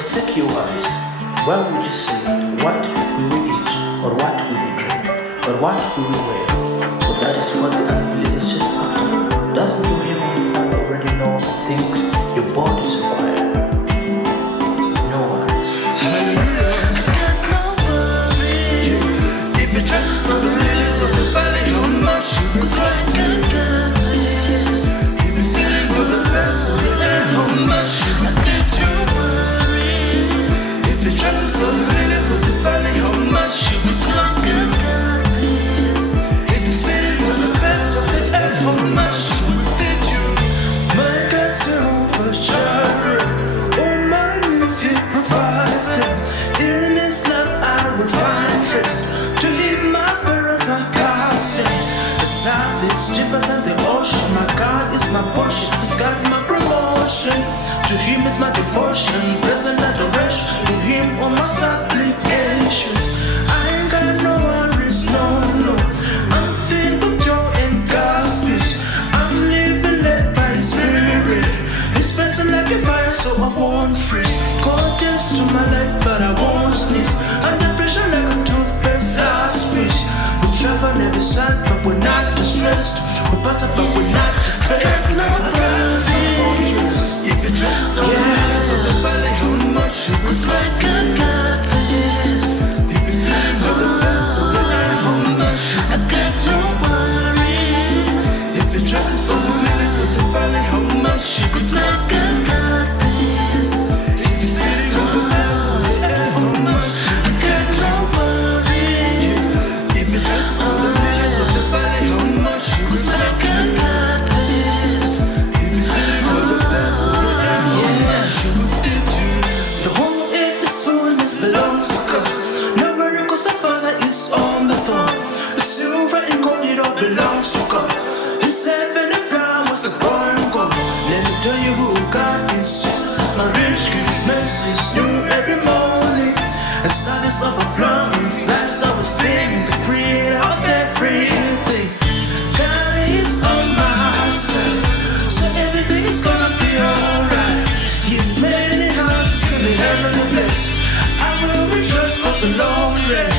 Forsake your wives. Why would you say, what we will eat, or what we will drink, or what we will wear? For that is what the unbelievers chase after. Doesn't your heavenly Father already know the things your bodies require? No worries. I got no worries. If you trust us on the lilies of the valley, how much you will find God this. If you're sitting for the best of the air, how much you will think you worry. If you trust us on the lilies of the valley, how much you will find God this. If you're sitting for the best of the air, how much you will fit you. My God's overshadowed. All my needs He provides them. In His love I will find rest. To Him my burdens are casting. His love is deeper than the ocean. My God is my portion. He's got my promotion. To Him is my devotion. Present adoration. To Him all my supplications. I ain't got no worries, no. I'm filled with joy and God's peace. I'm living led by His Spirit. He's blessing like a fire, so I won't freeze. Gorgeous to my life, but I won't sneeze. Under pressure like a toothpaste last wish. We travel every side, but we're not distressed. We pass up, but we're not distressed. I got no worries. If you trust us on the hills of the valley, how much you will find God this. If it's feeling for the best of the air, how much you I got no worries. If you trust us on the lilies of the valley, how much you will find God this. If it's feeling for the best of the air, how much I got no worries. If you trust us on the lilies of the valley, how much you will find God this. If it's feeling for the best of the air, how much you will fit you. The whole earth is fullness belongs to God. No worry, 'cause our Father is on the throne. The silver and gold, it all belongs to God. His heaven and flowers, the growing gold. Let me tell you who God is. Jesus is my rich king. His mercy is new every morning. His love is overflowing. His life is always being the creator of everything. God is on my side, so everything is gonna be alright. He has many houses in the heavenly place. I will rejoice 'cause the Lord reigns.